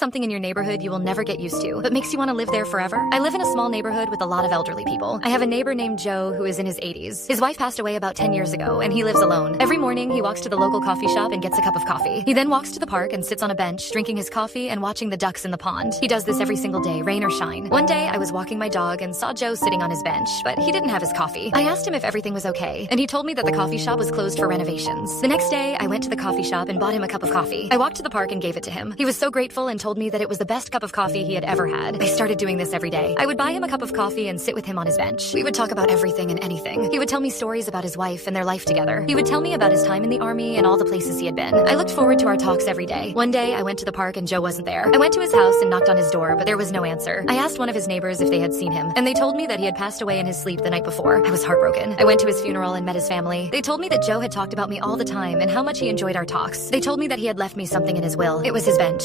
something in your neighborhood you will never get used to, but makes you want to live there forever? I live in a small neighborhood with a lot of elderly people. I have a neighbor named Joe who is in his 80s. His wife passed away about 10 years ago, and he lives alone. Every morning, he walks to the local coffee shop and gets a cup of coffee. He then walks to the park and sits on a bench, drinking his coffee and watching the ducks in the pond. He does this every single day, rain or shine. One day, I was walking my dog and saw Joe sitting on his bench, but he didn't have his coffee. I asked him if everything was okay, and he told me that the coffee shop was closed for renovations. The next day, I went to the coffee shop and bought him a cup of coffee. I walked to the park and gave it to him. He was so grateful and told me that it was the best cup of coffee he had ever had. I started doing this every day. I would buy him a cup of coffee and sit with him on his bench. We would talk about everything and anything. He would tell me stories about his wife and their life together. He would tell me about his time in the army and all the places he had been. I looked forward to our talks every day. One day, I went to the park and Joe wasn't there. I went to his house and knocked on his door, but there was no answer. I asked one of his neighbors if they had seen him, and they told me that he had passed away in his sleep the night before. I was heartbroken. I went to his funeral and met his family. They told me that Joe had talked about me all the time and how much he enjoyed our talks. They told me that he had left me something in his will. It was his bench.